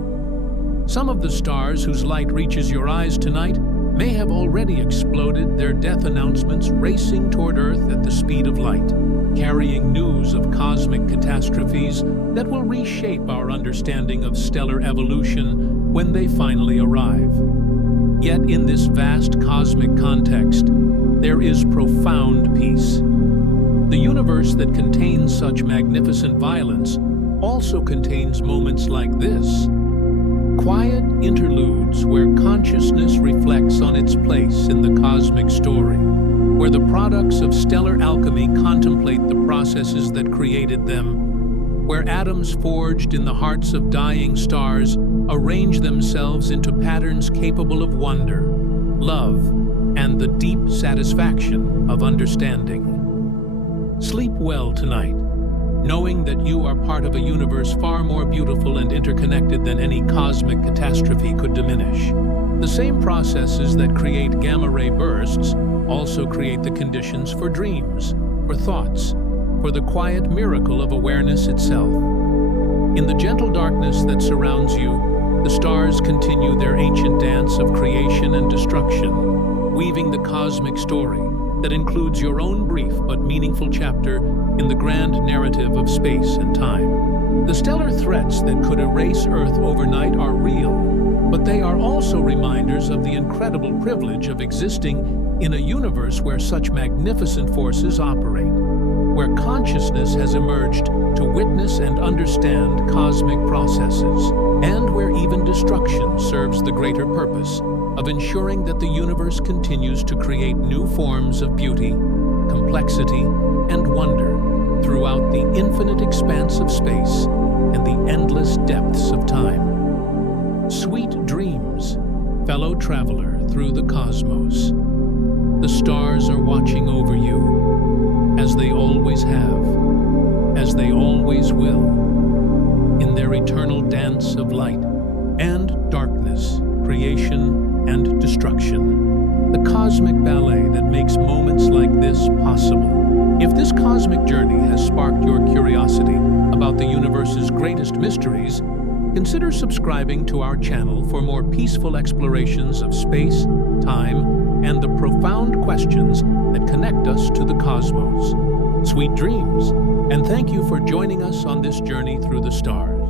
Some of the stars whose light reaches your eyes tonight may have already exploded, their death announcements racing toward Earth at the speed of light, carrying news of cosmic catastrophes that will reshape our understanding of stellar evolution when they finally arrive. Yet in this vast cosmic context, there is profound peace. The universe that contains such magnificent violence also contains moments like this. Quiet interludes where consciousness reflects on its place in the cosmic story, where the products of stellar alchemy contemplate the processes that created them, where atoms forged in the hearts of dying stars arrange themselves into patterns capable of wonder, love, and the deep satisfaction of understanding. Sleep well tonight, knowing that you are part of a universe far more beautiful and interconnected than any cosmic catastrophe could diminish. The same processes that create gamma-ray bursts also create the conditions for dreams, for thoughts, for the quiet miracle of awareness itself. In the gentle darkness that surrounds you, The stars continue their ancient dance of creation and destruction, weaving the cosmic story that includes your own brief but meaningful chapter in the grand narrative of space and time. The stellar threats that could erase Earth overnight are real, but they are also reminders of the incredible privilege of existing in a universe where such magnificent forces operate, where consciousness has emerged to witness and understand cosmic processes, and where even destruction serves the greater purpose of ensuring that the universe continues to create new forms of beauty, complexity, and wonder throughout the infinite expanse of space and the endless depths of time. Sweet dreams, fellow traveler through the cosmos. The stars are watching over you, as they always have, as they always will, in their eternal dance of light and darkness, creation and destruction. The cosmic ballet that makes moments like this possible. If this cosmic journey has sparked your curiosity about the universe's greatest mysteries, consider subscribing to our channel for more peaceful explorations of space, time, and the profound questions that connect us to the cosmos. Sweet dreams, and thank you for joining us on this journey through the stars.